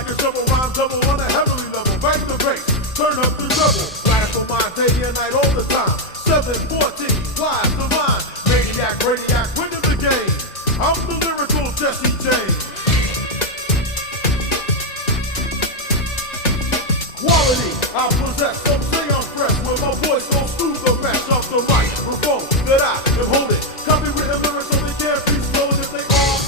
like a shovel, rhyme double on a heavenly level. Bang the bass, turn up the double. Blast for mine day and night all the time. 714, live divine. Maniac, radiac, winning the game. I'm the lyrical Jesse James. Quality, I possess, some say I'm fresh. When my voice goes through the mesh of the microphone that I am holding.